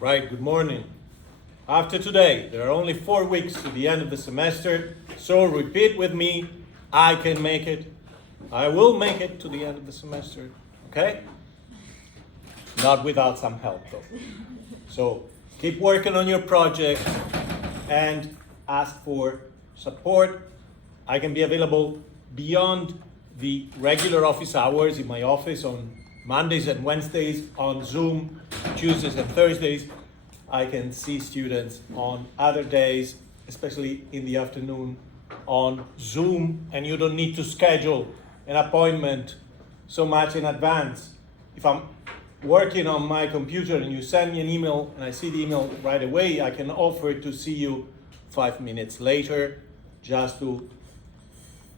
Right, good morning. After today, there are only 4 weeks to the end of the semester, so repeat with me, I can make it. I will make it to the end of the semester, okay? Not without some help though. So keep working on your project and ask for support. I can be available beyond the regular office hours in my office on Mondays and Wednesdays, on Zoom, Tuesdays and Thursdays. I can see students on other days, especially in the afternoon, on Zoom, and you don't need to schedule an appointment so much in advance. If I'm working on my computer and you send me an email and I see the email right away, I can offer to see you 5 minutes later just to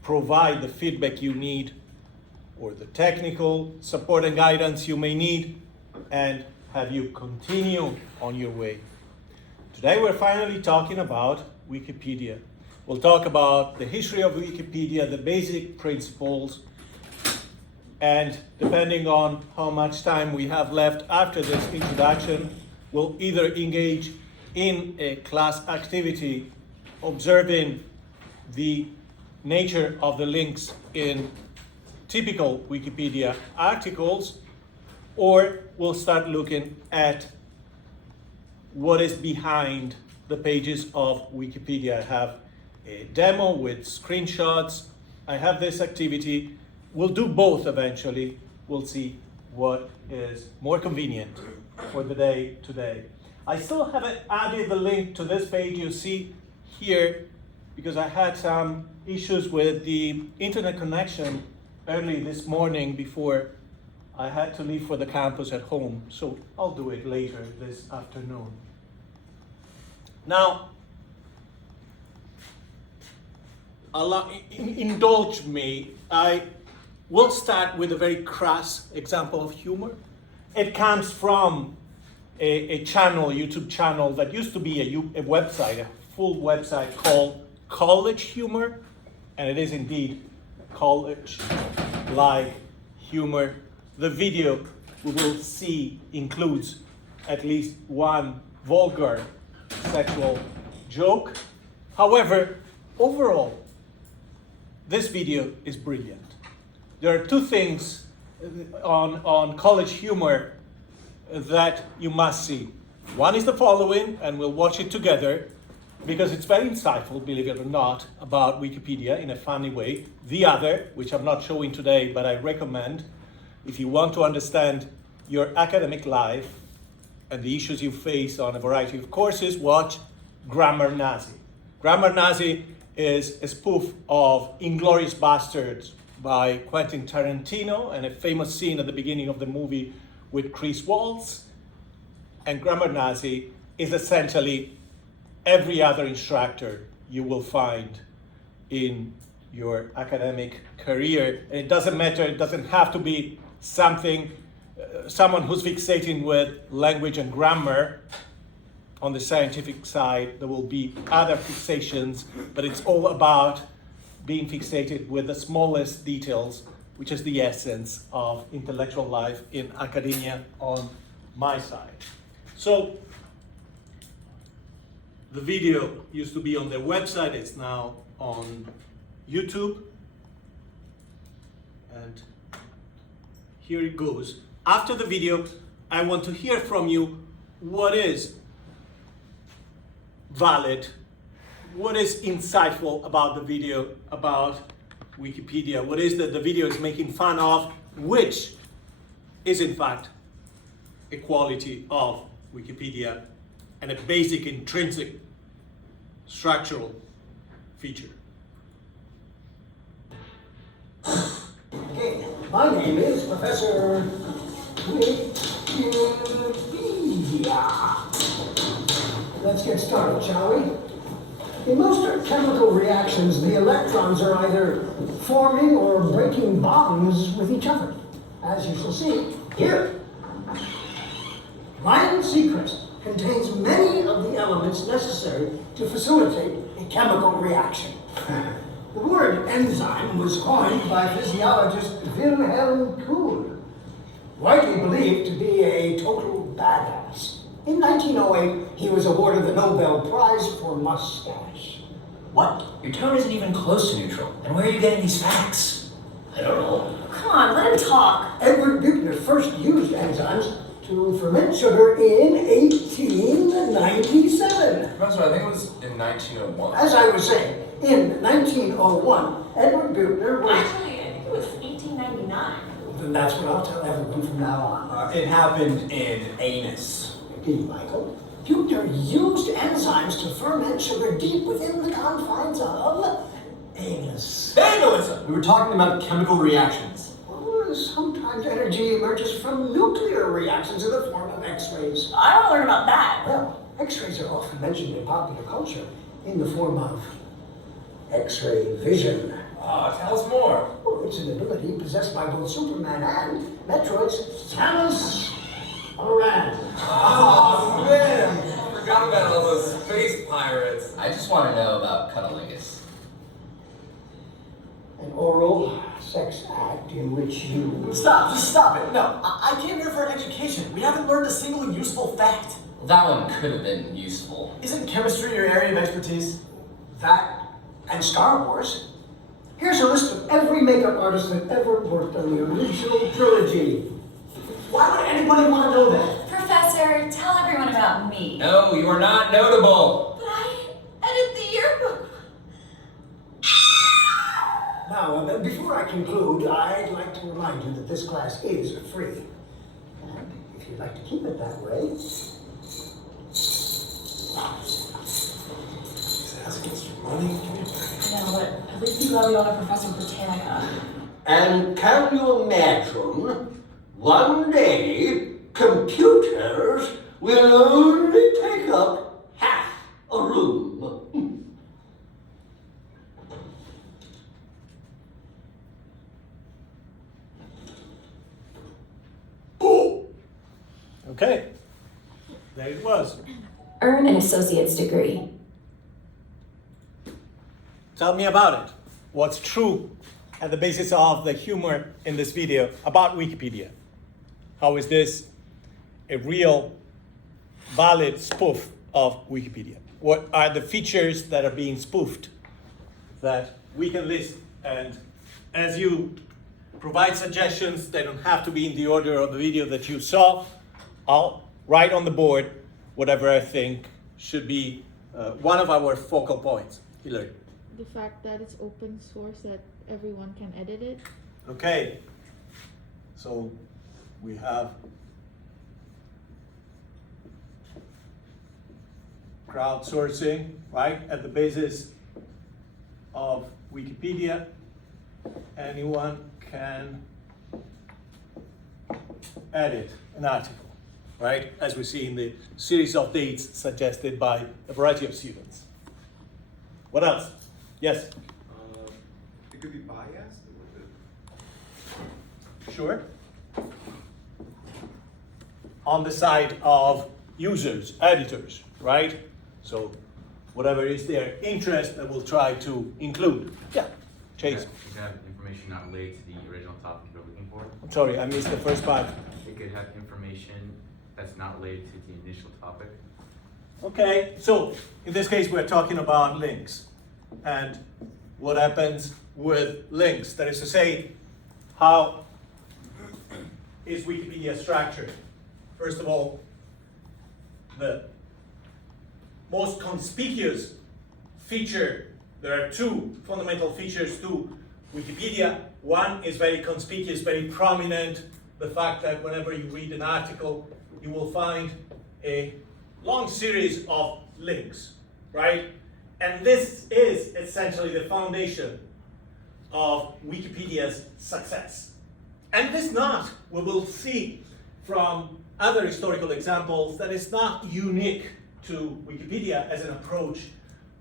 provide the feedback you need or the technical support and guidance you may need and have you continue on your way. Today we're finally talking about Wikipedia. We'll talk about the history of Wikipedia, the basic principles, and depending on how much time we have left after this introduction, we'll either engage in a class activity observing the nature of the links in typical Wikipedia articles, or we'll start looking at what is behind the pages of Wikipedia. I have a demo with screenshots. I have this activity. We'll do both eventually. We'll see what is more convenient for the day today. I still haven't added the link to this page you see here because I had some issues with the internet connection early this morning before I had to leave for the campus at home. So I'll do it later this afternoon. Now, indulge me. I will start with a very crass example of humor. It comes from a channel, YouTube channel that used to be a website, a full website called College Humor, and it is indeed college-like humor. The video we will see includes at least one vulgar sexual joke. However, overall, this video is brilliant. There are 2 things on college humor that you must see. One is the following, and we'll watch it together because it's very insightful, believe it or not, about Wikipedia in a funny way. The other, which I'm not showing today, but I recommend, if you want to understand your academic life and the issues you face on a variety of courses, watch Grammar Nazi. Grammar Nazi is a spoof of Inglourious Basterds by Quentin Tarantino and a famous scene at the beginning of the movie with Chris Waltz. And Grammar Nazi is essentially every other instructor you will find in your academic career. And it doesn't matter, it doesn't have to be someone who's fixating with language and grammar. On the scientific side, there will be other fixations, but it's all about being fixated with the smallest details, which is the essence of intellectual life in academia on my side. So, the video used to be on their website, it's now on YouTube. And here it goes. After the video, I want to hear from you what is valid, what is insightful about the video, about Wikipedia, what is that the video is making fun of, which is in fact a quality of Wikipedia and a basic intrinsic structural feature. Okay, my name is Professor Wikipedia. Let's get started, shall we? In most chemical reactions, the electrons are either forming or breaking bonds with each other, as you shall see here. Vinyl Secret contains many of the elements necessary to facilitate a chemical reaction. The word enzyme was coined by physiologist Wilhelm Kuhn, widely believed to be a total badass. In 1908, he was awarded the Nobel Prize for mustache. What? Your tone isn't even close to neutral. And where are you getting these facts? I don't know. Come on, let him talk. Edward Buechner first used enzymes to ferment sugar in 1897. Professor, I think it was in 1901. As I was saying, in 1901, Edward Buechner was... Actually, I think it was 1899. Then that's what I'll tell everyone from now on. It happened in anus. Indeed, Michael. Buechner used enzymes to ferment sugar deep within the confines of anus. Hey, Melissa! We were talking about chemical reactions. Oh, sometimes energy emerges from nuclear reactions in the form of X-rays. I want to learn about that. Well, X-rays are often mentioned in popular culture in the form of X-ray vision. Tell us more. Oh, it's an ability possessed by both Superman and Metroid's Samus Aran. Oh, man. Forgot about all those space pirates. I just want to know about cunnilingus. An oral sex act in which you... Stop, just stop it. No, I came here for an education. We haven't learned a single useful fact. That one could have been useful. Isn't chemistry your area of expertise? That and Star Wars. Here's a list of every makeup artist that ever worked on the original trilogy. Why would anybody want to know that? Professor, tell everyone about me. No, you are not notable. But I edit the yearbook. Now, before I conclude, I'd like to remind you that this class is free. And if you'd like to keep it that way... He's asking us for money. Give me a break. No, but at least you got me on a Professor Britannica. And can you imagine, one day, computers will only take up half a room. Okay, there it was. Earn an associate's degree. Tell me about it. What's true at the basis of the humor in this video about Wikipedia? How is this a real, valid spoof of Wikipedia? What are the features that are being spoofed that we can list? And as you provide suggestions, they don't have to be in the order of the video that you saw. I'll write on the board whatever I think should be one of our focal points. Hilary. The fact that it's open source, that everyone can edit it. Okay, so we have crowdsourcing, right, at the basis of Wikipedia. Anyone can edit an article, right, as we see in the series of dates suggested by a variety of students. What else? Yes? It could be biased or Sure. On the side of users, editors, right? So whatever is their interest that we'll try to include. Yeah, Chase. It could have information not related to the original topic you're looking for. I'm sorry, I missed the first part. It could have information that's not related to the initial topic. Okay, so in this case we're talking about links and what happens with links. That is to say, how is Wikipedia structured? First of all, the most conspicuous feature, there are two fundamental features to Wikipedia. One is very conspicuous, very prominent, the fact that whenever you read an article, you will find a long series of links, right? And this is essentially the foundation of Wikipedia's success. And this not, we will see from other historical examples, that is not unique to Wikipedia as an approach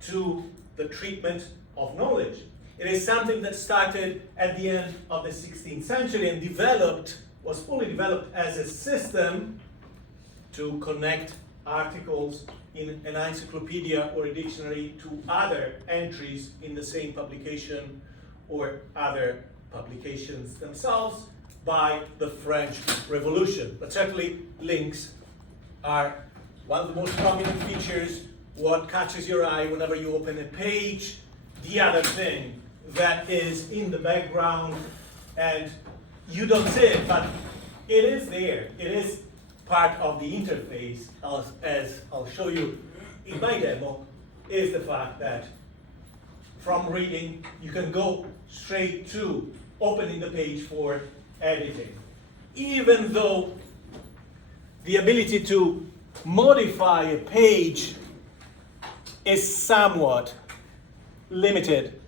to the treatment of knowledge. It is something that started at the end of the 16th century and was fully developed as a system to connect articles in an encyclopedia or a dictionary to other entries in the same publication or other publications themselves by the French Revolution. But certainly links are one of the most prominent features, what catches your eye whenever you open a page. The other thing that is in the background, and you don't see it, but it is there. It is part of the interface, as I'll show you in my demo, is the fact that from reading, you can go straight to opening the page for editing. Even though the ability to modify a page is somewhat limited,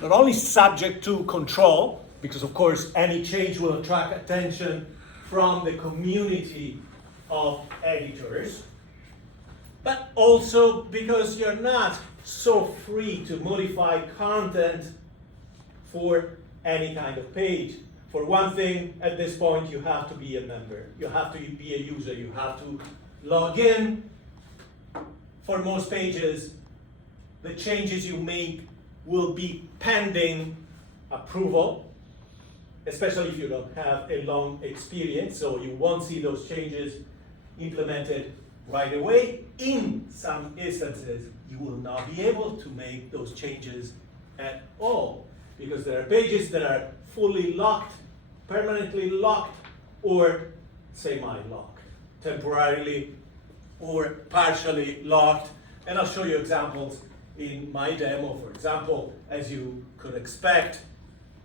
not only subject to control, because of course any change will attract attention from the community of editors, but also because you're not so free to modify content for any kind of page. For one thing, at this point, you have to be a member. You have to be a user. You have to log in. For most pages, the changes you make will be pending approval, especially if you don't have a long experience, so you won't see those changes implemented right away. In some instances, you will not be able to make those changes at all, because there are pages that are fully locked, permanently locked, or semi-locked, temporarily or partially locked. And I'll show you examples in my demo. For example, as you could expect,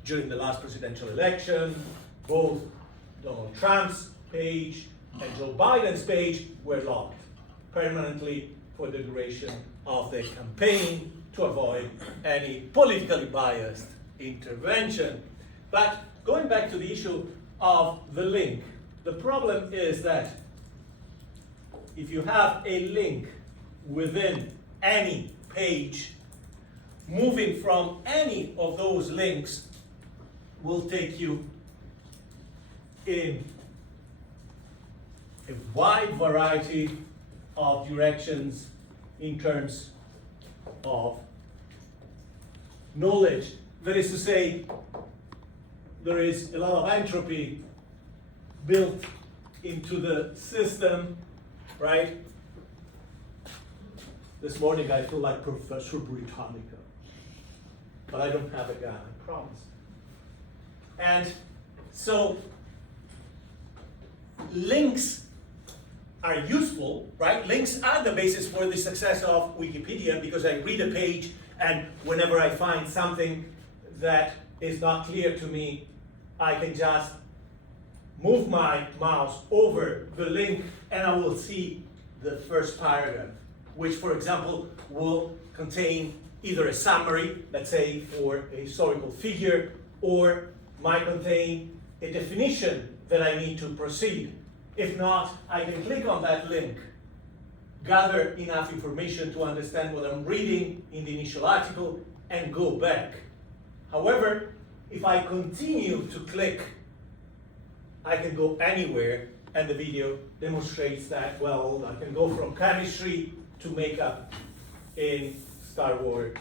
during the last presidential election, both Donald Trump's page and Joe Biden's page were locked permanently for the duration of the campaign to avoid any politically biased intervention. But going back to the issue of the link, the problem is that if you have a link within any page, moving from any of those links will take you in a wide variety of directions in terms of knowledge. That is to say, there is a lot of entropy built into the system, right? This morning I feel like Professor Britannica, but I don't have a gun, I promise. And so links are useful, right? Links are the basis for the success of Wikipedia, because I read a page and whenever I find something that is not clear to me, I can just move my mouse over the link and I will see the first paragraph, which, for example, will contain either a summary, let's say for a historical figure, or might contain a definition that I need to proceed. If not, I can click on that link, gather enough information to understand what I'm reading in the initial article, and go back. However, if I continue to click, I can go anywhere, and the video demonstrates that, well, I can go from chemistry to makeup in Star Wars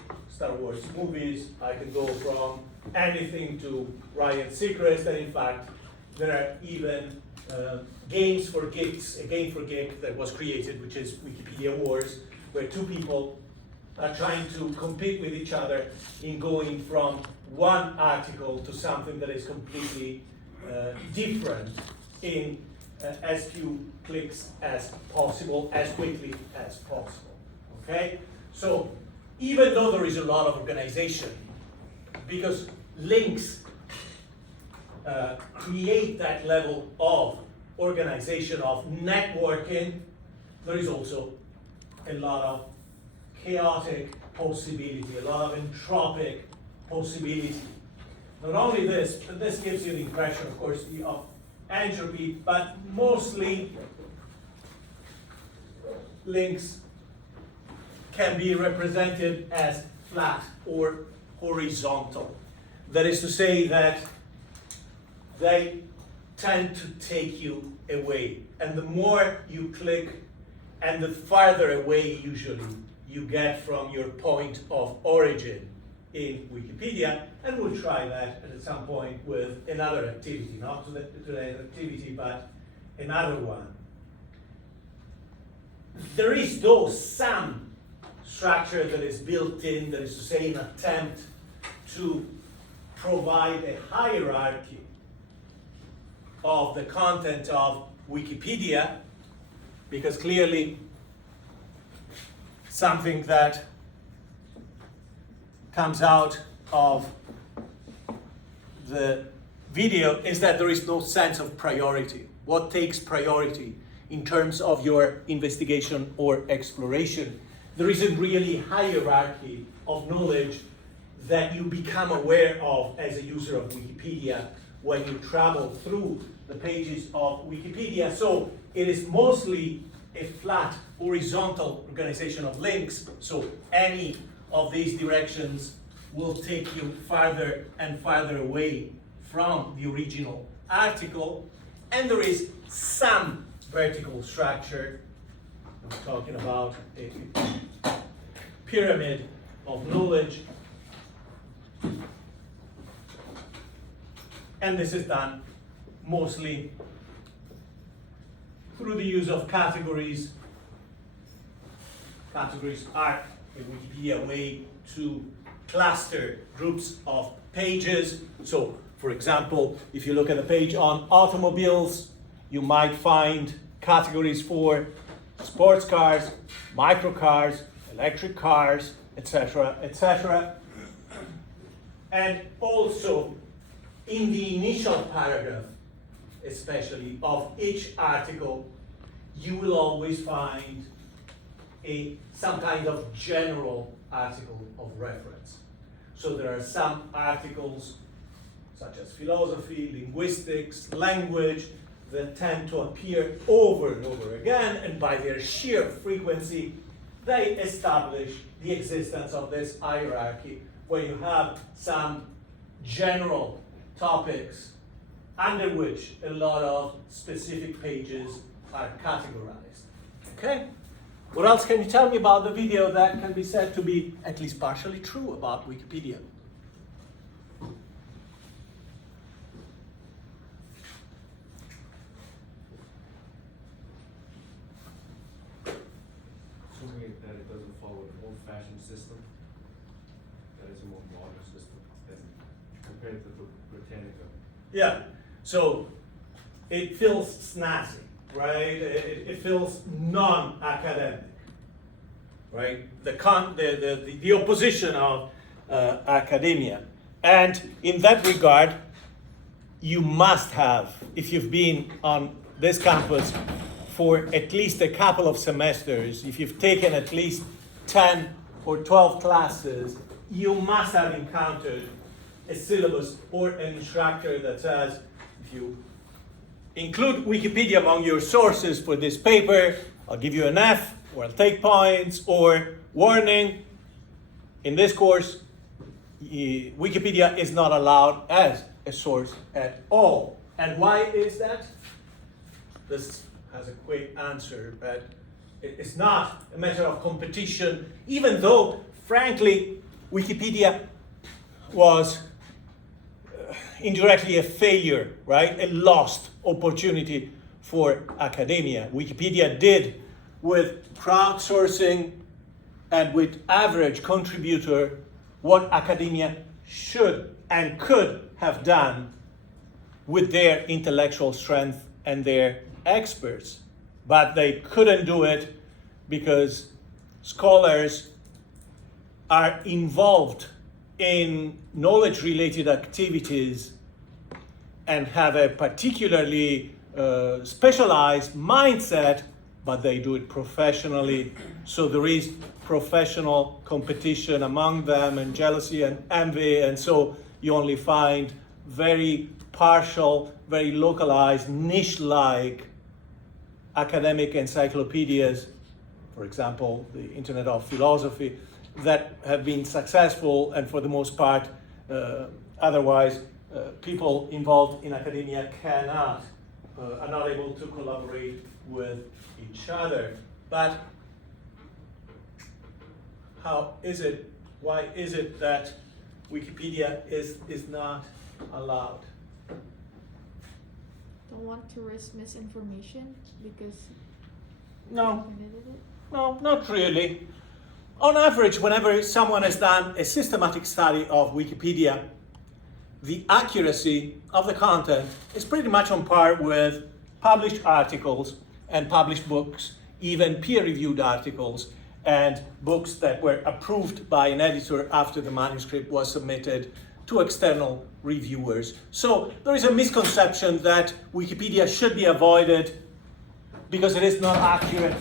movies. I can go from anything to Ryan Seacrest, and in fact, there are even games for geeks, a game for geek that was created, which is Wikipedia Wars, where two people are trying to compete with each other in going from one article to something that is completely different in as few clicks as possible, as quickly as possible, okay? So even though there is a lot of organization, because links create that level of organization, of networking, there is also a lot of chaotic possibility, a lot of entropic possibility. Not only this, but this gives you the impression, of course, of entropy, but mostly links can be represented as flat or horizontal. That is to say that they tend to take you away. And the more you click, and the farther away usually you get from your point of origin in Wikipedia, and we'll try that at some point with another activity, not today's activity, but another one. there is though some structure that is built in, that is to say an attempt to provide a hierarchy of the content of Wikipedia, because clearly something that comes out of the video is that there is no sense of priority. What takes priority in terms of your investigation or exploration? There isn't really hierarchy of knowledge that you become aware of as a user of Wikipedia when you travel through the pages of Wikipedia. So it is mostly a flat horizontal organization of links. So any of these directions will take you farther and farther away from the original article. And there is some vertical structure. I'm talking about a pyramid of knowledge. And this is done mostly through the use of categories. Categories are a Wikipedia way to cluster groups of pages. So, for example, if you look at the page on automobiles, you might find categories for sports cars, microcars, electric cars, etc., etc. And also, in the initial paragraph, especially of each article, you will always find some kind of general article of reference. So there are some articles, such as philosophy, linguistics, language, that tend to appear over and over again, and by their sheer frequency, they establish the existence of this hierarchy, where you have some general topics under which a lot of specific pages are categorized. Okay? What else can you tell me about the video that can be said to be at least partially true about Wikipedia? Assuming that it doesn't follow an old-fashioned system, that it's a more modern system as compared to the Britannica. Yeah, so it feels snazzy, right? It feels non-academic, right? The opposition of academia. And in that regard, you must have, if you've been on this campus for at least a couple of semesters, if you've taken at least 10 or 12 classes, you must have encountered a syllabus or an instructor that says, if you include Wikipedia among your sources for this paper, I'll give you an F, or I'll take points, or warning, in this course, Wikipedia is not allowed as a source at all. And why is that? This has a quick answer, but it's not a matter of competition, even though, frankly, Wikipedia was indirectly a failure, right? A lost opportunity for academia. Wikipedia did with crowdsourcing and with average contributor what academia should and could have done with their intellectual strength and their experts. But they couldn't do it because scholars are involved in knowledge-related activities and have a particularly specialized mindset, but they do it professionally. So there is professional competition among them and jealousy and envy, and so you only find very partial, very localized, niche-like academic encyclopedias, for example, the Internet of Philosophy, that have been successful, and for the most part, otherwise, people involved in academia are not able to collaborate with each other. But how is it, why is it that Wikipedia is not allowed? Don't want to risk misinformation because No, no, not really. On average, whenever someone has done a systematic study of Wikipedia, the accuracy of the content is pretty much on par with published articles and published books, even peer-reviewed articles and books that were approved by an editor after the manuscript was submitted to external reviewers. So there is a misconception that Wikipedia should be avoided because it is not accurate.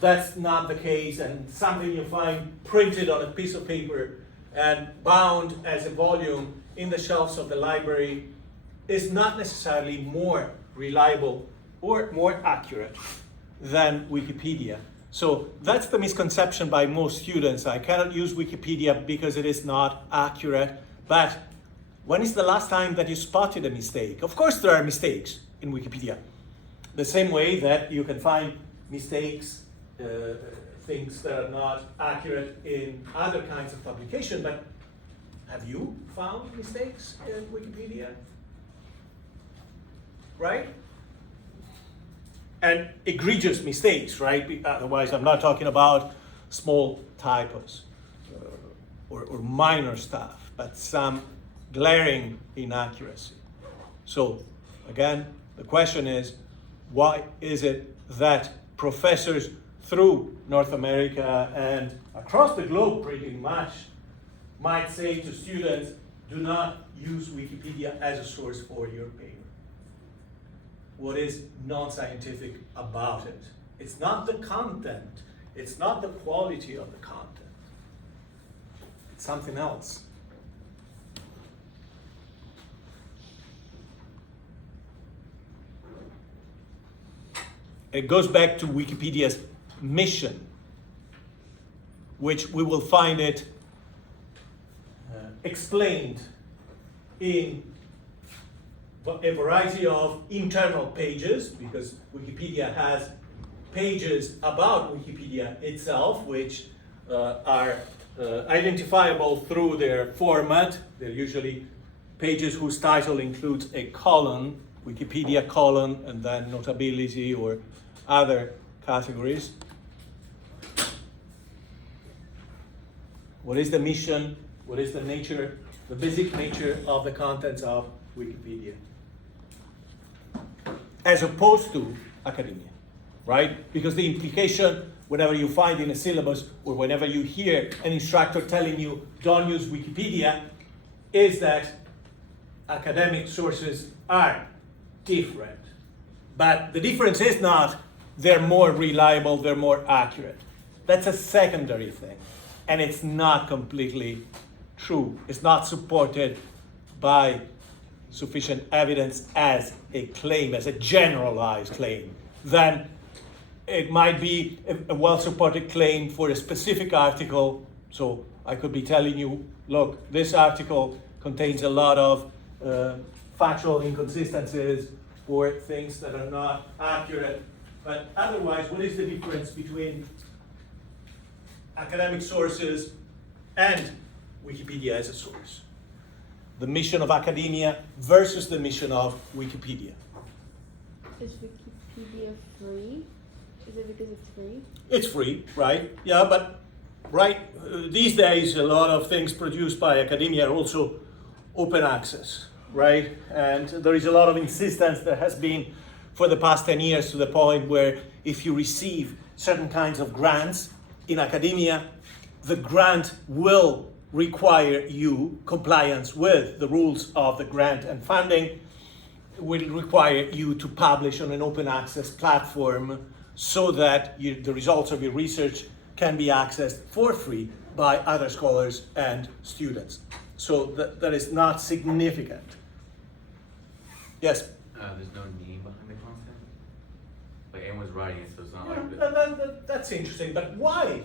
That's not the case, and something you find printed on a piece of paper and bound as a volume in the shelves of the library is not necessarily more reliable or more accurate than Wikipedia. So that's the misconception by most students. I cannot use Wikipedia because it is not accurate. But when is the last time that you spotted a mistake? Of course there are mistakes in Wikipedia. The same way that you can find mistakes, things that are not accurate in other kinds of publication. But have you found mistakes in Wikipedia? Right? And egregious mistakes, right? Otherwise, I'm not talking about small typos or minor stuff, but some glaring inaccuracy. So, again, the question is, why is it that professors through North America and across the globe pretty much might say to students, do not use Wikipedia as a source for your paper? What is non-scientific about it? It's not the content. It's not the quality of the content. It's something else. It goes back to Wikipedia's mission, which we will find it explained in a variety of internal pages, because Wikipedia has pages about Wikipedia itself, which are identifiable through their format. They're usually pages whose title includes a colon, Wikipedia colon, and then notability or other categories. What is the mission? What is the nature, the basic nature of the contents of Wikipedia? As opposed to academia, right? Because the implication, whenever you find in a syllabus or whenever you hear an instructor telling you don't use Wikipedia, is that academic sources are different. But the difference is not they're more reliable, they're more accurate. That's a secondary thing. And it's not completely true. It's not supported by sufficient evidence as a claim, as a generalized claim. Then it might be a well-supported claim for a specific article. So I could be telling you, look, this article contains a lot of factual inconsistencies or things that are not accurate. But otherwise, what is the difference between academic sources and Wikipedia as a source? The mission of academia versus the mission of Wikipedia. Is Wikipedia free? Is it because it's free? It's free, right? Yeah, but these days a lot of things produced by academia are also open access, right? And there is a lot of insistence that has been for the past 10 years to the point where if you receive certain kinds of grants in academia, the grant will require you, compliance with the rules of the grant and funding, will require you to publish on an open access platform so that the results of your research can be accessed for free by other scholars and students. So that is not significant. Yes? There's no name behind the content? Like anyone's writing it, so it's not like That's interesting, but why?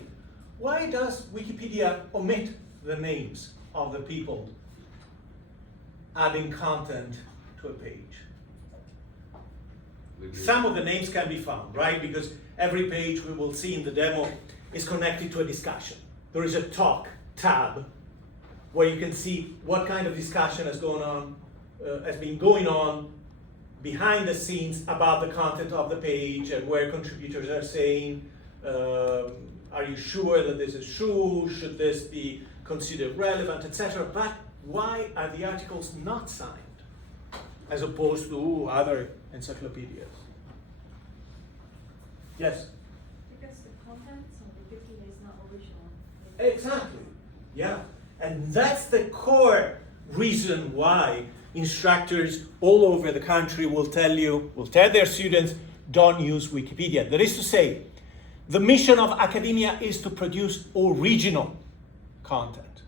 Why does Wikipedia omit the names of the people adding content to a page? Some of the names can be found, right? Because every page we will see in the demo is connected to a discussion. There is a talk tab where you can see what kind of discussion has been going on behind the scenes about the content of the page and where contributors are saying, are you sure that this is true? Should this be considered relevant, etc. But why are the articles not signed as opposed to other encyclopedias? Yes? Because the contents on Wikipedia is not original. Exactly. Yeah. And that's the core reason why instructors all over the country will tell their students, don't use Wikipedia. That is to say, the mission of academia is to produce original content,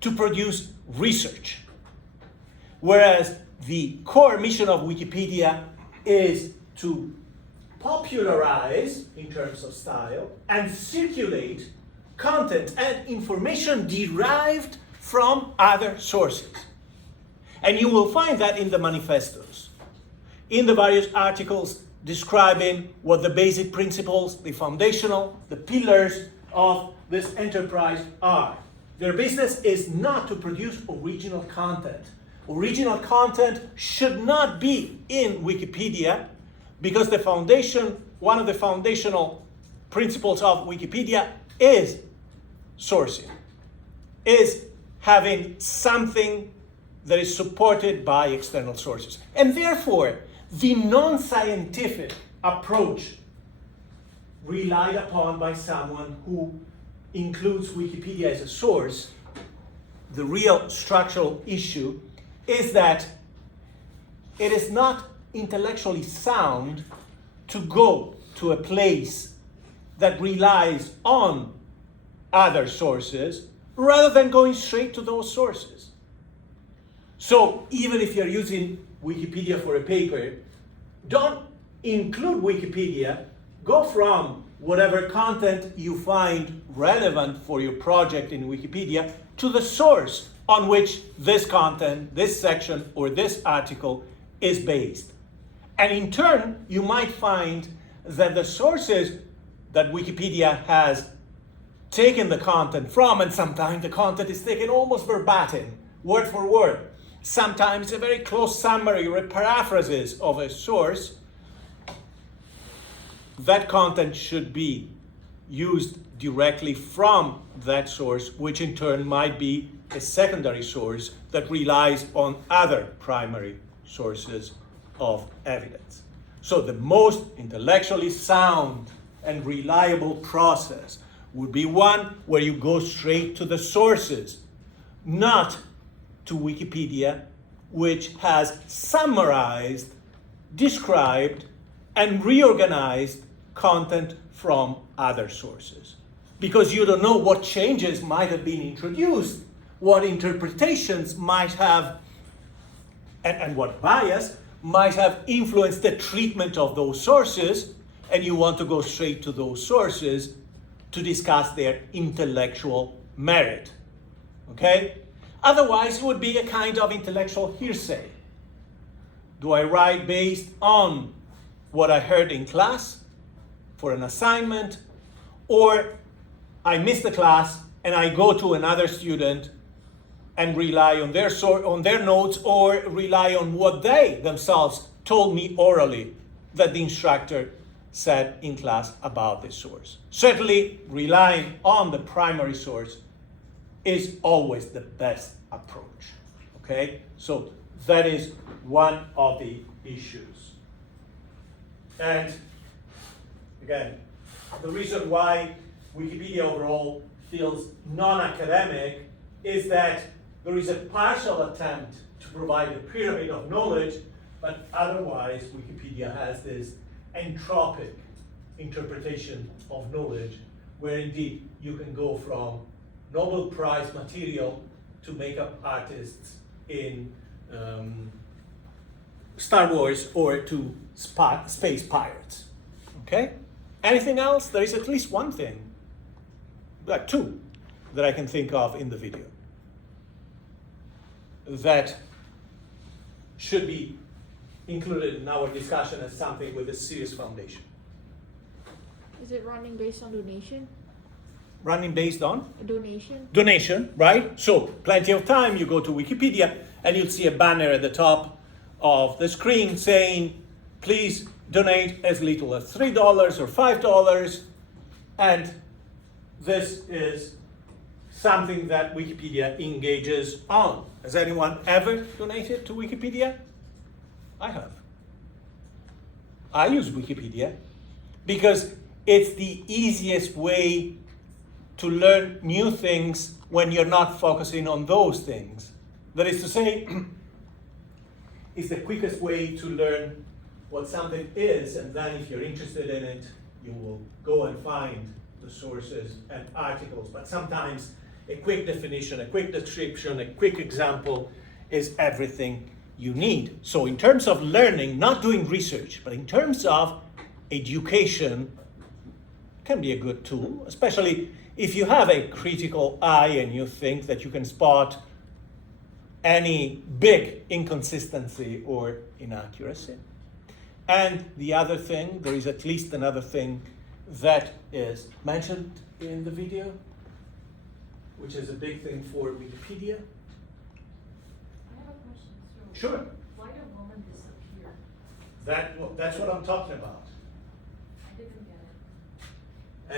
to produce research. Whereas the core mission of Wikipedia is to popularize, in terms of style, and circulate content and information derived from other sources. And you will find that in the manifestos, in the various articles describing what the basic principles, the foundational, the pillars of this enterprise are. Their business is not to produce original content. Original content should not be in Wikipedia because the foundation, one of the foundational principles of Wikipedia is sourcing, is having something that is supported by external sources. And therefore, the non-scientific approach relied upon by someone who includes Wikipedia as a source, the real structural issue is that it is not intellectually sound to go to a place that relies on other sources rather than going straight to those sources. So even if you're using Wikipedia for a paper, don't include Wikipedia, go from whatever content you find relevant for your project in Wikipedia to the source on which this content, this section, or this article is based. And in turn, you might find that the sources that Wikipedia has taken the content from, and sometimes the content is taken almost verbatim, word for word. Sometimes a very close summary or a paraphrases of a source. That content should be used directly from that source, which in turn might be a secondary source that relies on other primary sources of evidence. So the most intellectually sound and reliable process would be one where you go straight to the sources, not to Wikipedia, which has summarized, described, and reorganized content from other sources. Because you don't know what changes might have been introduced, what interpretations might have, and what bias might have influenced the treatment of those sources, and you want to go straight to those sources to discuss their intellectual merit. Okay? Otherwise, it would be a kind of intellectual hearsay. Do I write based on what I heard in class for an assignment, or I miss the class and I go to another student and rely on their notes, or rely on what they themselves told me orally that the instructor said in class about this source? Certainly, relying on the primary source is always the best approach. Okay? So that is one of the issues. And again, the reason why Wikipedia overall feels non-academic is that there is a partial attempt to provide a pyramid of knowledge, but otherwise Wikipedia has this entropic interpretation of knowledge, where indeed you can go from Nobel Prize material to makeup artists in Star Wars, or to space pirates. Okay? Anything else? There is at least one thing, two, that I can think of in the video that should be included in our discussion as something with a serious foundation. Is it running based on donation? Running based on? A donation? Donation, right? So, plenty of time, you go to Wikipedia and you'll see a banner at the top of the screen saying, please donate as little as $3 or $5, and this is something that Wikipedia engages on. Has anyone ever donated to Wikipedia? I have. I use Wikipedia because it's the easiest way to learn new things when you're not focusing on those things. That is to say, it's the quickest way to learn what something is, and then if you're interested in it, you will go and find the sources and articles. But sometimes a quick definition, a quick description, a quick example is everything you need. So in terms of learning, not doing research, but in terms of education, can be a good tool, especially if you have a critical eye and you think that you can spot any big inconsistency or inaccuracy. And the other thing, there is at least another thing that is mentioned in the video, which is a big thing for Wikipedia. I have a question. So Sure. why do women disappear? That's what I'm talking about. I didn't get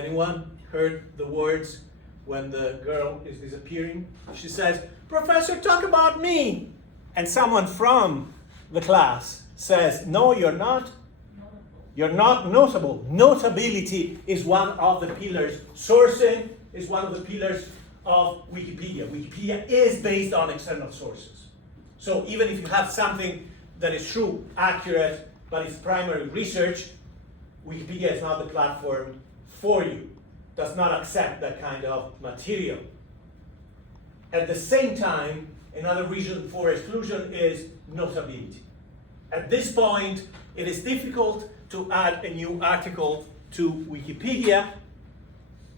it. Anyone heard the words when the girl is disappearing? She says, "Professor, talk about me." And someone from the class says, "No, you're not. You're not notable." Notability is one of the pillars. Sourcing is one of the pillars of Wikipedia. Wikipedia is based on external sources. So even if you have something that is true, accurate, but it's primary research, Wikipedia is not the platform for you. Does not accept that kind of material. At the same time, another reason for exclusion is notability. At this point, it is difficult to add a new article to Wikipedia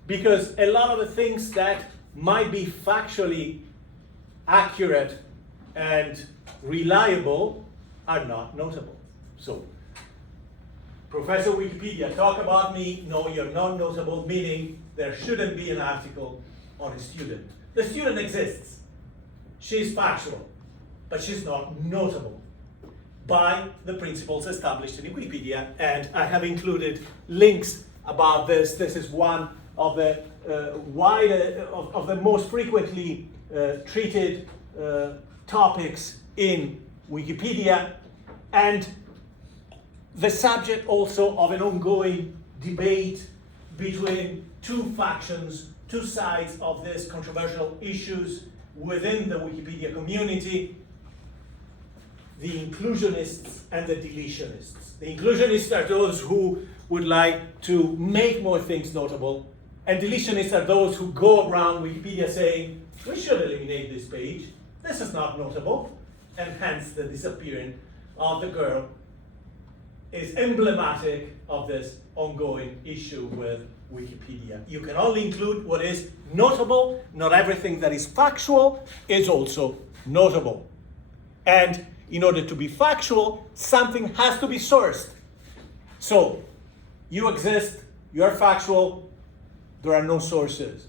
because a lot of the things that might be factually accurate and reliable are not notable. So, Professor Wikipedia, talk about me. No, you're not notable, meaning there shouldn't be an article on a student. The student exists. She's factual, but she's not notable by the principles established in Wikipedia, and I have included links about this. This is one of the of the most frequently treated topics in Wikipedia, and the subject also of an ongoing debate between two factions, two sides of these controversial issues within the Wikipedia community: the inclusionists and the deletionists. The inclusionists are those who would like to make more things notable, and deletionists are those who go around Wikipedia saying, we should eliminate this page, this is not notable, and hence the disappearance of the girl is emblematic of this ongoing issue with Wikipedia. You can only include what is notable. Not everything that is factual is also notable. And in order to be factual, something has to be sourced. So, you exist, you're factual, there are no sources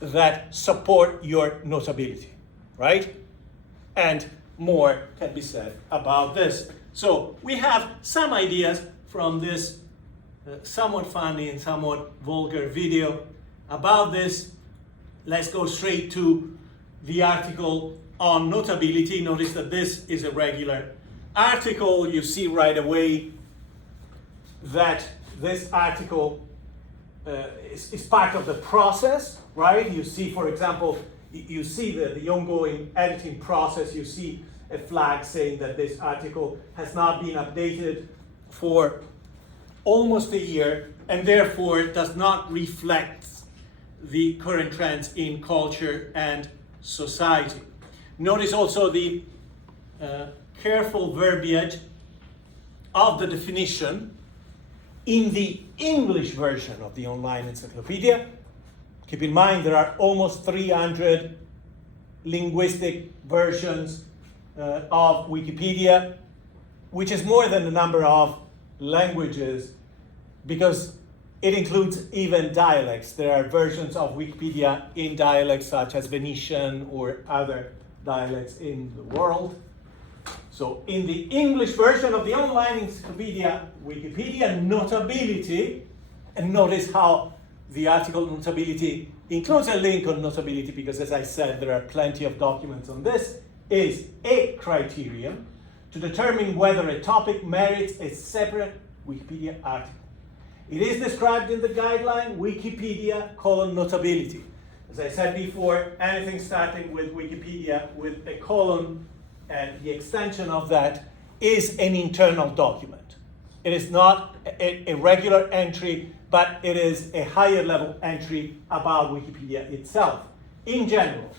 that support your notability, right? And more can be said about this. So, we have some ideas from this somewhat funny and somewhat vulgar video about this. Let's go straight to the article on notability. Notice that this is a regular article. You see right away that this article is part of the process, right? You see, for example, you see the ongoing editing process. You see a flag saying that this article has not been updated for almost a year, and therefore does not reflect the current trends in culture and society. Notice also the careful verbiage of the definition in the English version of the online encyclopedia. Keep in mind there are almost 300 linguistic versions of Wikipedia, which is more than the number of languages, because it includes even dialects. There are versions of Wikipedia in dialects such as Venetian or other dialects in the world. So in the English version of the online encyclopedia, Wikipedia Notability, and notice how the article Notability includes a link on Notability, because as I said, there are plenty of documents on this, is a criterion to determine whether a topic merits a separate Wikipedia article. It is described in the guideline Wikipedia : Notability. As I said before, anything starting with Wikipedia with a colon and the extension of that is an internal document. It is not a regular entry, but it is a higher level entry about Wikipedia itself. In general,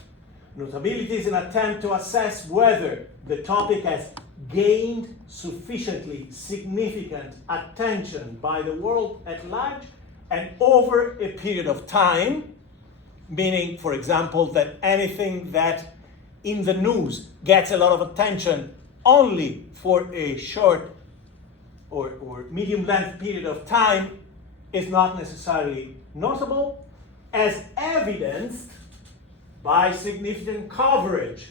notability is an attempt to assess whether the topic has gained sufficiently significant attention by the world at large and over a period of time, meaning, for example, that anything that in the news gets a lot of attention only for a short or medium length period of time is not necessarily notable, as evidenced by significant coverage.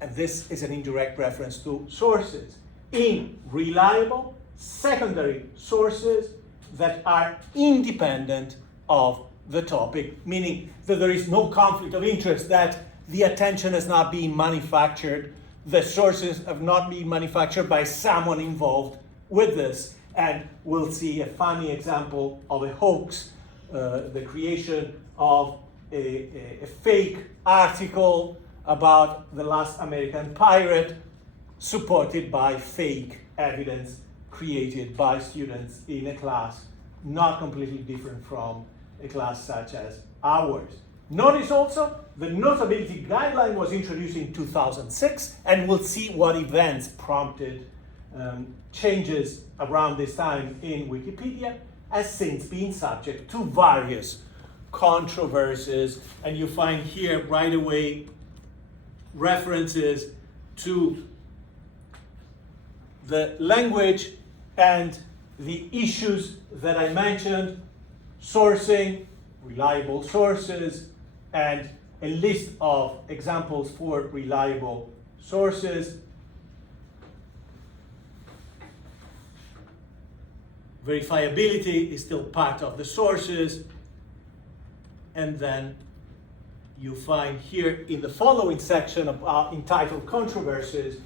And this is an indirect reference to sources in reliable secondary sources that are independent of the topic, meaning that there is no conflict of interest, that the attention has not been manufactured, the sources have not been manufactured by someone involved with this. And we'll see a funny example of a hoax, the creation of a fake article about the last American pirate, supported by fake evidence created by students in a class not completely different from a class such as ours. Notice also the notability guideline was introduced in 2006, and we'll see what events prompted changes around this time in Wikipedia, has since been subject to various controversies. And you find here right away references to the language and the issues that I mentioned: sourcing, reliable sources, and a list of examples for reliable sources. Verifiability is still part of the sources. And then you find here in the following section entitled Controversies,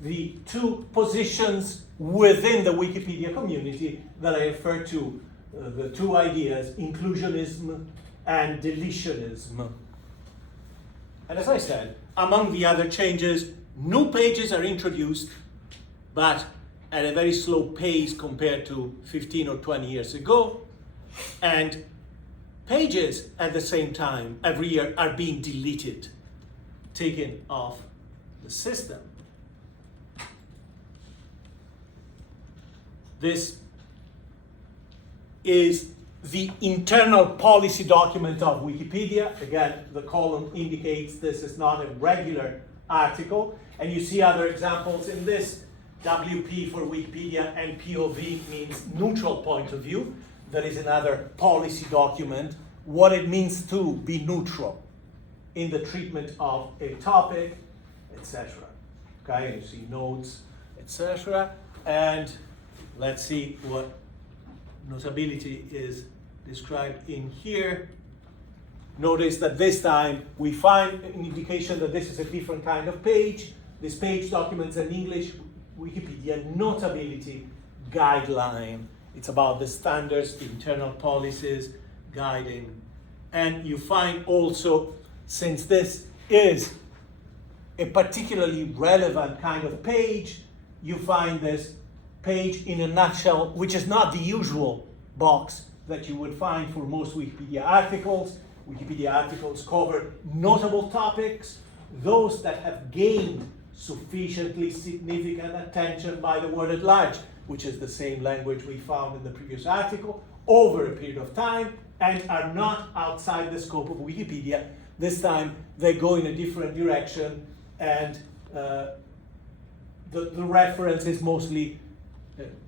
the two positions within the Wikipedia community that I refer to, the two ideas, inclusionism and deletionism. And as I said, among the other changes, new pages are introduced, but at a very slow pace compared to 15 or 20 years ago. And pages at the same time every year are being deleted, taken off the system. This is the internal policy document of Wikipedia. Again, the column indicates this is not a regular article, and you see other examples in this. WP for Wikipedia and POV means neutral point of view. That is another policy document, what it means to be neutral in the treatment of a topic, etc. Okay, and you see notes, etc. And let's see what notability is described in here. Notice that this time we find an indication that this is a different kind of page. This page documents an English Wikipedia notability guideline. It's about the standards, the internal policies, guiding. And you find also, since this is a particularly relevant kind of page, you find this page in a nutshell, which is not the usual box that you would find for most Wikipedia articles. Wikipedia articles cover notable topics, those that have gained sufficiently significant attention by the world at large, which is the same language we found in the previous article, over a period of time, and are not outside the scope of Wikipedia. This time they go in a different direction, and the reference is mostly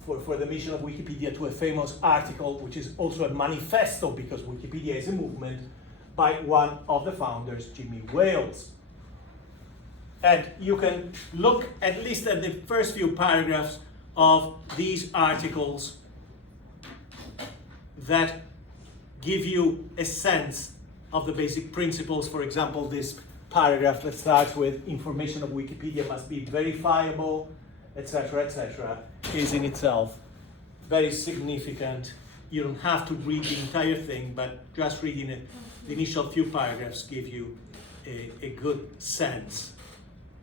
for the mission of Wikipedia to a famous article, which is also a manifesto, because Wikipedia is a movement, by one of the founders, Jimmy Wales. And you can look at least at the first few paragraphs of these articles that give you a sense of the basic principles. For example, this paragraph that starts with information of Wikipedia must be verifiable, etc., is in itself very significant. You don't have to read the entire thing, but just reading it, the initial few paragraphs give you a good sense.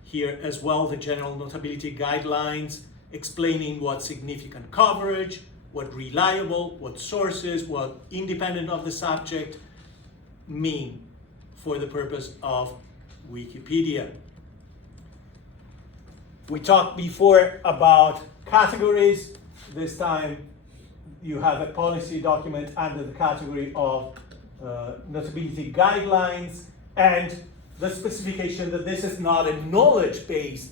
Here as well, the general notability guidelines explaining what significant coverage, what reliable, what sources, what independent of the subject mean for the purpose of Wikipedia. We talked before about categories. This time you have a policy document under the category of notability guidelines, and the specification that this is not a knowledge-based,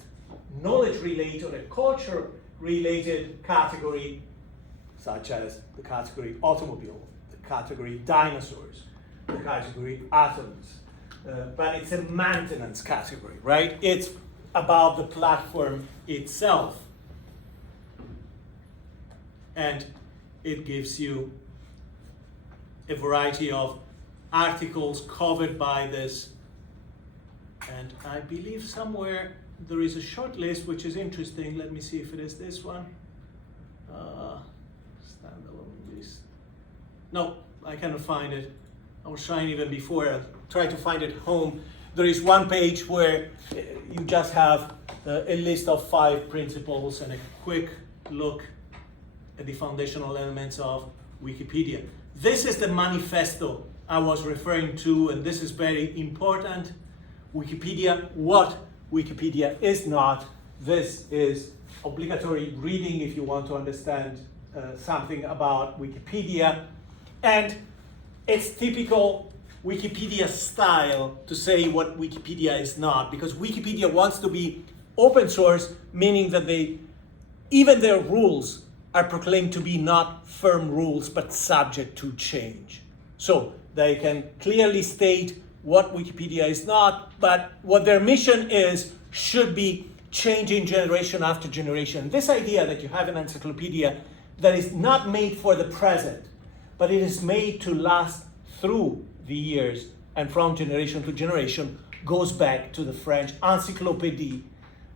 knowledge-related or a culture-related category, such as the category automobile, the category dinosaurs, the category atoms. But it's a maintenance category, right? It's about the platform itself. And it gives you a variety of articles covered by this. And I believe somewhere there is a short list which is interesting. Let me see if it is this one. Standalone list. No, I cannot find it. I was trying even before. I tried to find it home. There is one page where you just have a list of 5 principles and a quick look at the foundational elements of Wikipedia. This is the manifesto I was referring to, and this is very important. Wikipedia, what Wikipedia is not. This is obligatory reading if you want to understand something about Wikipedia. And it's typical Wikipedia style to say what Wikipedia is not, because Wikipedia wants to be open source, meaning that even their rules are proclaimed to be not firm rules, but subject to change. So they can clearly state what Wikipedia is not, but what their mission is should be changing generation after generation. This idea that you have an encyclopedia that is not made for the present, but it is made to last through the years and from generation to generation goes back to the French encyclopédie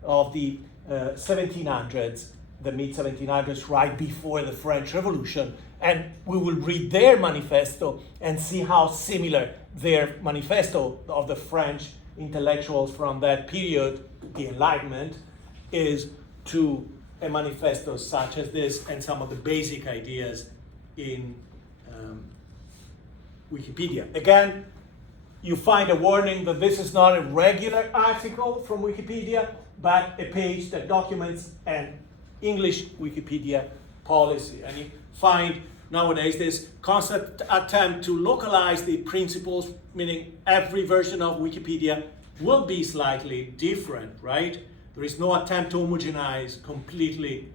of the 1700s, the mid-1700s, right before the French Revolution. And we will read their manifesto and see how similar their manifesto of the French intellectuals from that period, the Enlightenment, is to a manifesto such as this and some of the basic ideas in Wikipedia. Again, you find a warning that this is not a regular article from Wikipedia, but a page that documents an English Wikipedia policy. And you find nowadays this constant attempt to localize the principles, meaning every version of Wikipedia will be slightly different, right? There is no attempt to homogenize completely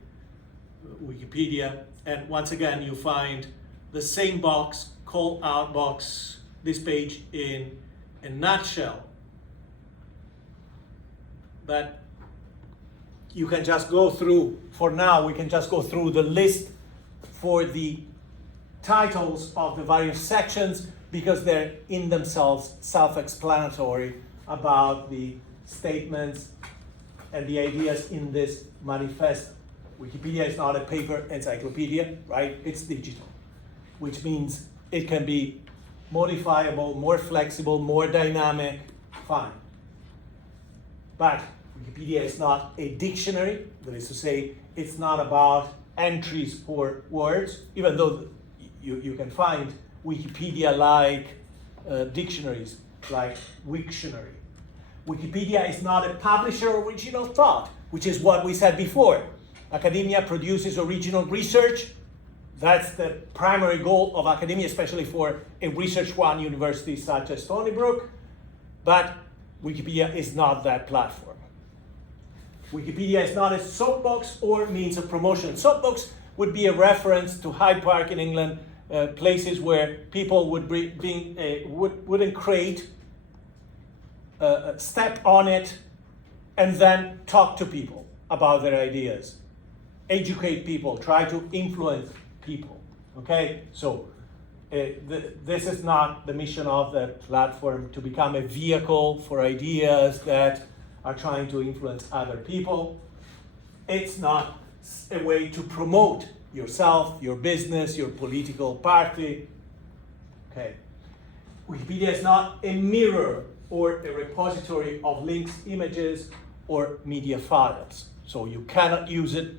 Wikipedia. And once again, you find the same box, call out box, this page in a nutshell. But you can just go through, for now, we can just go through the list for the titles of the various sections because they're in themselves self-explanatory about the statements and the ideas in this manifesto. Wikipedia is not a paper encyclopedia, right? It's digital, which means it can be modifiable, more flexible, more dynamic, fine. But Wikipedia is not a dictionary, that is to say, it's not about entries for words, even though you can find Wikipedia-like dictionaries, like Wiktionary. Wikipedia is not a publisher of original thought, which is what we said before. Academia produces original research. That's the primary goal of academia, especially for a research one university such as Stony Brook. But Wikipedia is not that platform. Wikipedia is not a soapbox or means of promotion. Soapbox would be a reference to Hyde Park in England, places where people wouldn't create, step on it, and then talk to people about their ideas, educate people, try to influence people. Okay, so this is not the mission of the platform to become a vehicle for ideas that are trying to influence other people. It's not a way to promote yourself, your business, your political party. Okay. Wikipedia is not a mirror or a repository of links, images, or media files. So you cannot use it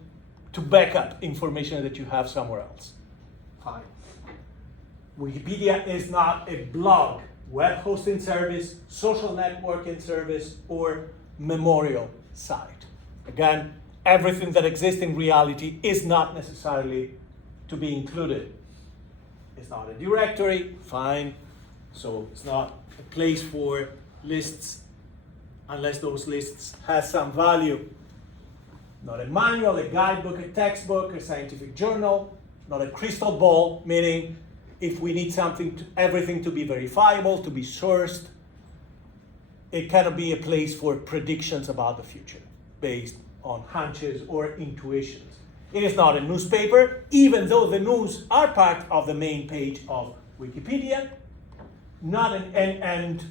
to back up information that you have somewhere else. Fine. Wikipedia is not a blog, web hosting service, social networking service, or memorial site. Again, everything that exists in reality is not necessarily to be included. It's not a directory, fine. So it's not a place for lists unless those lists have some value. Not a manual, a guidebook, a textbook, a scientific journal, not a crystal ball, meaning if we need everything to be verifiable, to be sourced, it cannot be a place for predictions about the future based on hunches or intuitions. It is not a newspaper, even though the news are part of the main page of Wikipedia. And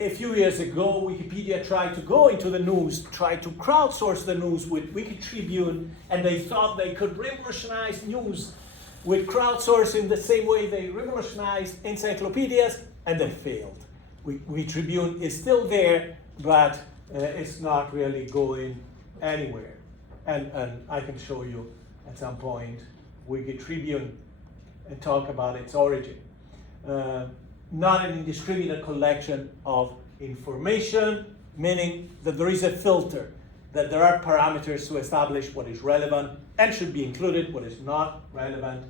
a few years ago, Wikipedia tried to go into the news, tried to crowdsource the news with Wikitribune, and they thought they could revolutionize news with crowdsourcing the same way they revolutionized encyclopedias, and they failed. Wikitribune is still there, but it's not really going anywhere. And I can show you at some point Wikitribune and talk about its origin. Not an indiscriminate collection of information, meaning that there is a filter, that there are parameters to establish what is relevant and should be included, what is not relevant.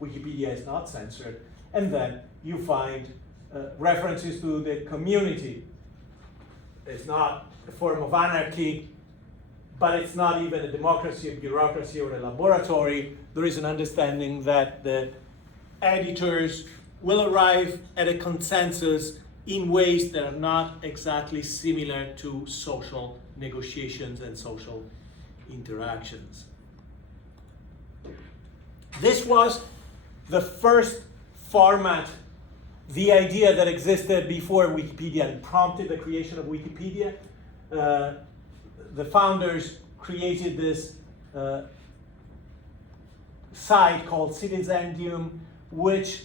Wikipedia is not censored. And then you find references to the community. It's not a form of anarchy, but it's not even a democracy, a bureaucracy, or a laboratory. There is an understanding that the editors will arrive at a consensus in ways that are not exactly similar to social negotiations and social interactions. This was the first format, the idea that existed before Wikipedia and prompted the creation of Wikipedia. The founders created this site called Citizendium, which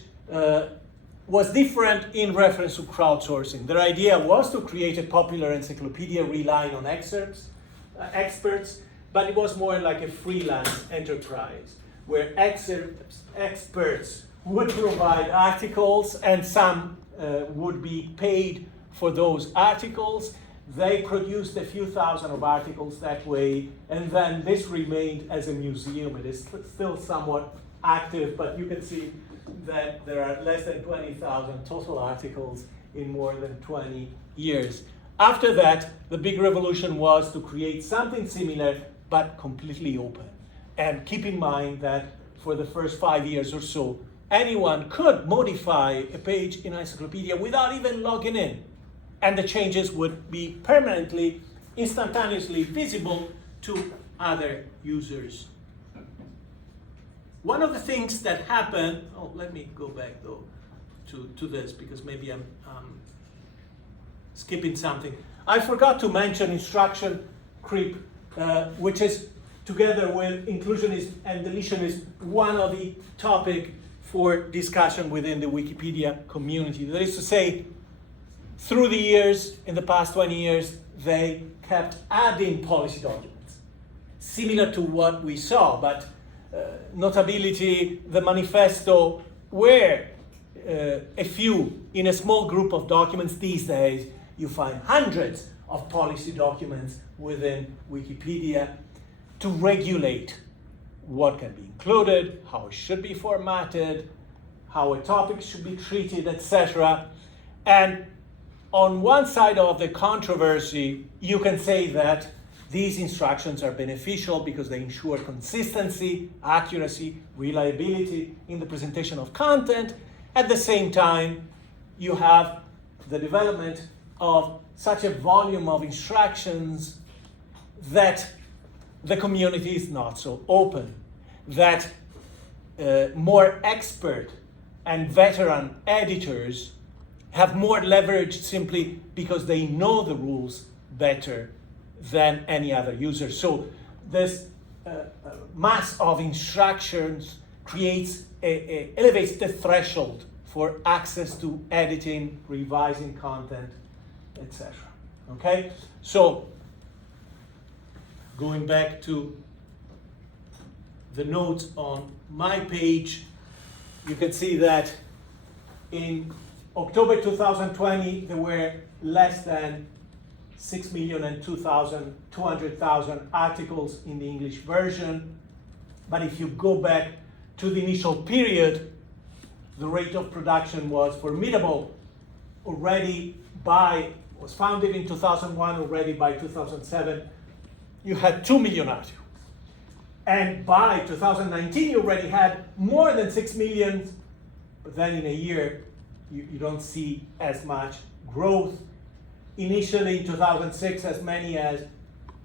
was different in reference to crowdsourcing. Their idea was to create a popular encyclopedia relying on experts, but it was more like a freelance enterprise where experts would provide articles and some would be paid for those articles. They produced a few thousand of articles that way, and then this remained as a museum. It is still somewhat active, but you can see that there are less than 20,000 total articles in more than 20 years. After that, the big revolution was to create something similar, but completely open. And keep in mind that for the first 5 years or so, anyone could modify a page in encyclopedia without even logging in. And the changes would be permanently, instantaneously visible to other users. One of the things that happened, let me go back though to this because maybe I'm skipping something. I forgot to mention instruction creep, which is together with inclusionism and deletionism, one of the topic for discussion within the Wikipedia community. That is to say, through the years, in the past 20 years, they kept adding policy documents, similar to what we saw, but notability, the manifesto, were a few in a small group of documents. These days, you find hundreds of policy documents within Wikipedia to regulate what can be included, how it should be formatted, how a topic should be treated, etc. And on one side of the controversy, you can say that these instructions are beneficial because they ensure consistency, accuracy, reliability in the presentation of content. At the same time, you have the development of such a volume of instructions that the community is not so open, that more expert and veteran editors have more leverage simply because they know the rules better than any other user. So this mass of instructions elevates the threshold for access to editing, revising content, etc. Okay, so going back to the notes on my page, you can see that in October 2020 there were less than 6,200,000 articles in the English version. But if you go back to the initial period, the rate of production was formidable. Was founded in 2001, already by 2007, you had 2 million articles. And by 2019, you already had more than 6 million, but then in a year, you don't see as much growth. Initially, in 2006, as many as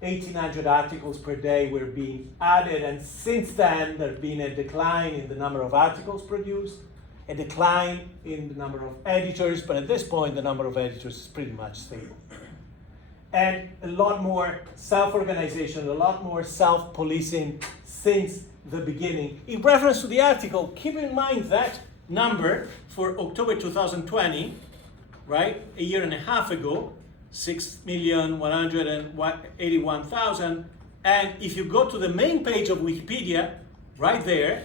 1,800 articles per day were being added, and since then, there's been a decline in the number of articles produced, a decline in the number of editors, but at this point, the number of editors is pretty much stable. And a lot more self-organization, a lot more self-policing since the beginning. In reference to the article, keep in mind that number for October 2020, right, a year and a half ago, 6,181,000. And if you go to the main page of Wikipedia, right there,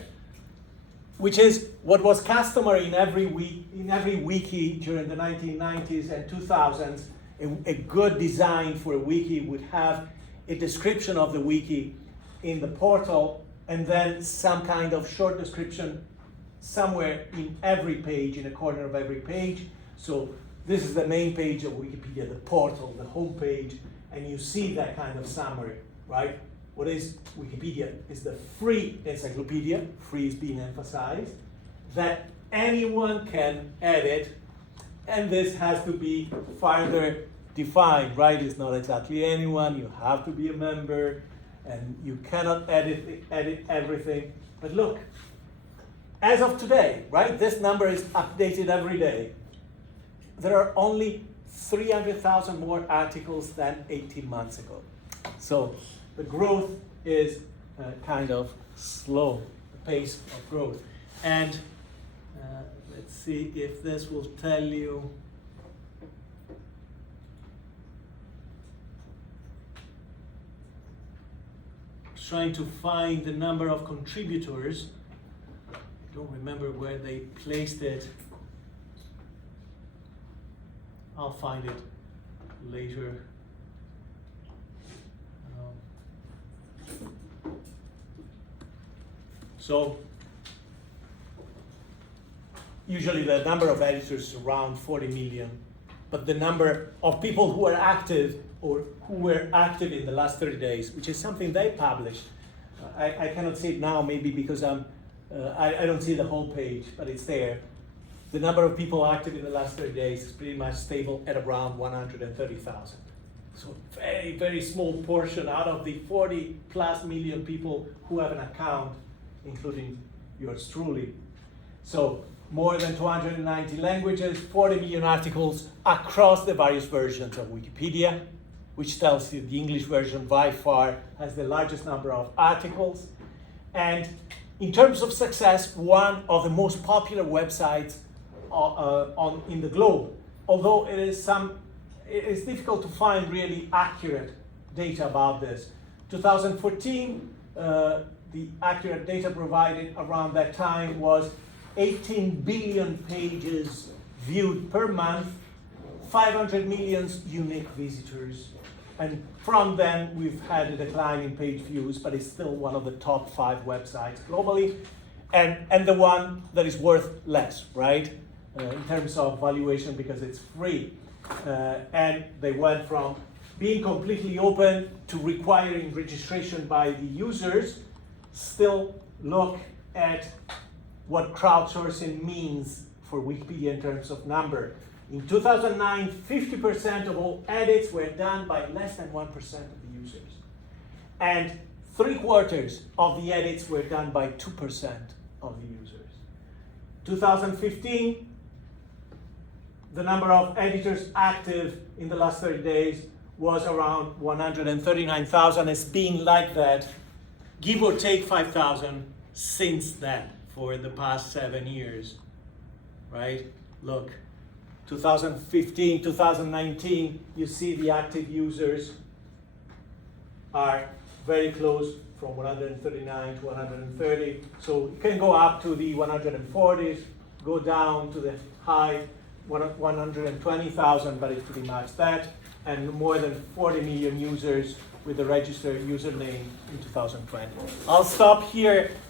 which is what was customary in every wiki during the 1990s and 2000s, a good design for a wiki would have a description of the wiki in the portal and then some kind of short description somewhere in every page, in a corner of every page. So this is the main page of Wikipedia, the portal, the home page, and you see that kind of summary, right? What is Wikipedia? Is the free encyclopedia, free is being emphasized, that anyone can edit, and this has to be further defined, right? It's not exactly anyone, you have to be a member, and you cannot edit everything. But look, as of today, right, this number is updated every day. There are only 300,000 more articles than 18 months ago. So the growth is kind of slow, the pace of growth. And let's see if this will tell you. Trying to find the number of contributors. I don't remember where they placed it. I'll find it later. So usually the number of editors is around 40 million, but the number of people who are active or who were active in the last 30 days, which is something they published. I cannot see it now, maybe because I don't see the whole page, but it's there. The number of people active in the last 30 days is pretty much stable at around 130,000. So very, very small portion out of the 40 plus million people who have an account, including yours truly. So more than 290 languages, 40 million articles across the various versions of Wikipedia, which tells you the English version by far has the largest number of articles. And in terms of success, one of the most popular websites in the globe, although it is difficult to find really accurate data about this. 2014, the accurate data provided around that time was 18 billion pages viewed per month, 500 million unique visitors. And from then, we've had a decline in page views, but it's still one of the top 5 websites globally, and the one that is worth less, right? In terms of valuation, because it's free. And they went from being completely open to requiring registration by the users. Still look at what crowdsourcing means for Wikipedia in terms of number. In 2009, 50% of all edits were done by less than 1% of the users. And 3/4 of the edits were done by 2% of the users. 2015, the number of editors active in the last 30 days was around 139,000. It's been like that, give or take 5,000 since then, for the past 7 years, right? Look, 2015, 2019, you see the active users are very close, from 139 to 130. So you can go up to the 140s, go down to the high 120,000, but it's pretty much that, and more than 40 million users with a registered username in 2020. I'll stop here.